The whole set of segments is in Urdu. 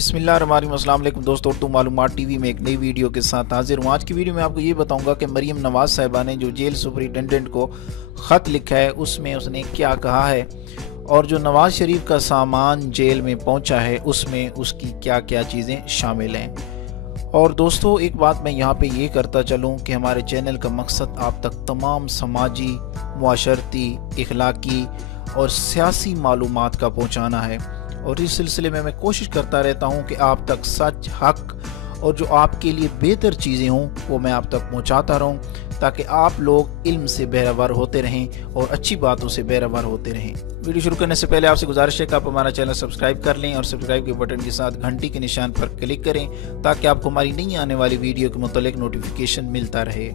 بسم اللہ الرحمن الرحیم۔ السلام علیکم دوستو، اردو معلومات ٹی وی میں ایک نئی ویڈیو کے ساتھ حاضر ہوں۔ آج کی ویڈیو میں آپ کو یہ بتاؤں گا کہ مریم نواز صاحبہ نے جو جیل سپرنٹینڈنٹ کو خط لکھا ہے اس میں اس نے کیا کہا ہے، اور جو نواز شریف کا سامان جیل میں پہنچا ہے اس میں اس کی کیا کیا چیزیں شامل ہیں۔ اور دوستو ایک بات میں یہاں پہ یہ کرتا چلوں کہ ہمارے چینل کا مقصد آپ تک تمام سماجی، معاشرتی، اخلاقی اور سیاسی معلومات کا پہنچانا ہے، اور اس سلسلے میں کوشش کرتا رہتا ہوں کہ آپ تک سچ، حق اور جو آپ کے لیے بہتر چیزیں ہوں وہ میں آپ تک پہنچاتا رہوں، تاکہ آپ لوگ علم سے بہرور ہوتے رہیں اور اچھی باتوں سے بہرور ہوتے رہیں۔ ویڈیو شروع کرنے سے پہلے آپ سے گزارش ہے کہ آپ ہمارا چینل سبسکرائب کر لیں اور سبسکرائب کے بٹن کے ساتھ گھنٹی کے نشان پر کلک کریں تاکہ آپ کو ہماری نئی آنے والی ویڈیو کے متعلق نوٹیفیکیشن ملتا رہے۔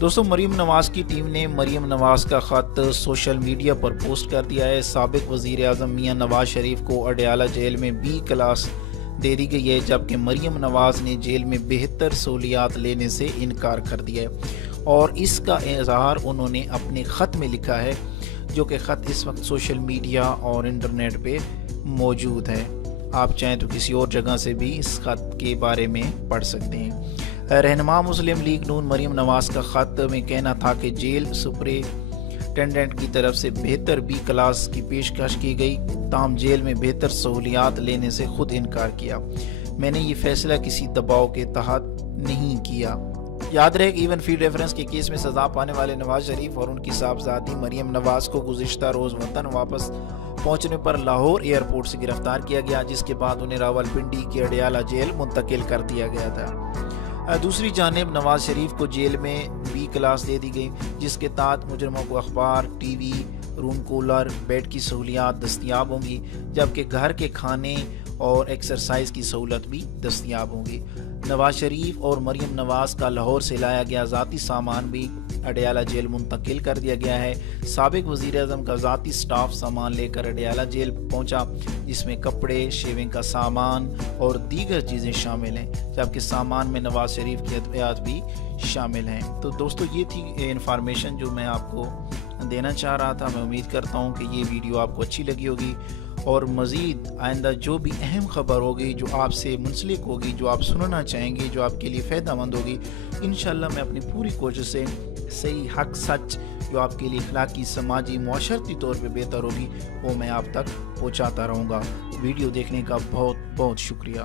دوستو مریم نواز کی ٹیم نے مریم نواز کا خط سوشل میڈیا پر پوسٹ کر دیا ہے۔ سابق وزیر اعظم میاں نواز شریف کو اڈیالہ جیل میں B کلاس دے دی گئی ہے، جبکہ مریم نواز نے جیل میں بہتر سہولیات لینے سے انکار کر دیا ہے، اور اس کا اظہار انہوں نے اپنے خط میں لکھا ہے، جو کہ خط اس وقت سوشل میڈیا اور انٹرنیٹ پہ موجود ہے۔ آپ چاہیں تو کسی اور جگہ سے بھی اس خط کے بارے میں پڑھ سکتے ہیں۔ رہنما مسلم لیگ نون مریم نواز کا خط میں کہنا تھا کہ جیل سپرنٹینڈنٹ کی طرف سے بہتر B کلاس کی پیشکش کی گئی، تاہم جیل میں بہتر سہولیات لینے سے خود انکار کیا۔ میں نے یہ فیصلہ کسی دباؤ کے تحت نہیں کیا۔ یاد رہے کہ ایون فیڈ ریفرنس کے کیس میں سزا پانے والے نواز شریف اور ان کی صاحبزادی مریم نواز کو گزشتہ روز وطن واپس پہنچنے پر لاہور ایئرپورٹ سے گرفتار کیا گیا، جس کے بعد انہیں راولپنڈی کے اڈیالہ جیل منتقل کر دیا گیا تھا۔ دوسری جانب نواز شریف کو جیل میں B کلاس دے دی گئی، جس کے تحت مجرموں کو اخبار، T V, room cooler, bed کی سہولیات دستیاب ہوں گی، جبکہ گھر کے کھانے اور ایکسرسائز کی سہولت بھی دستیاب ہوں گی۔ نواز شریف اور مریم نواز کا لاہور سے لایا گیا ذاتی سامان بھی اڈیالہ جیل منتقل کر دیا گیا ہے۔ سابق وزیر اعظم کا ذاتی سٹاف سامان لے کر اڈیالہ جیل پہنچا، جس میں کپڑے، شیونگ کا سامان اور دیگر چیزیں شامل ہیں، جبکہ سامان میں نواز شریف کی ادویات بھی شامل ہیں۔ تو دوستو یہ تھی انفارمیشن جو میں آپ کو دینا چاہ رہا تھا۔ میں امید کرتا ہوں کہ یہ ویڈیو آپ کو اچھی لگی ہوگی، اور مزید آئندہ جو بھی اہم خبر ہوگی، جو آپ سے منسلک ہوگی، جو آپ سننا چاہیں گے، جو آپ کے لیے فائدہ مند ہوگی، انشاءاللہ میں اپنی پوری کوشش سے صحیح، حق، سچ، جو آپ کے لیے اخلاقی، سماجی، معاشرتی طور پہ بہتر ہوگی، وہ میں آپ تک پہنچاتا رہوں گا۔ ویڈیو دیکھنے کا بہت بہت شکریہ۔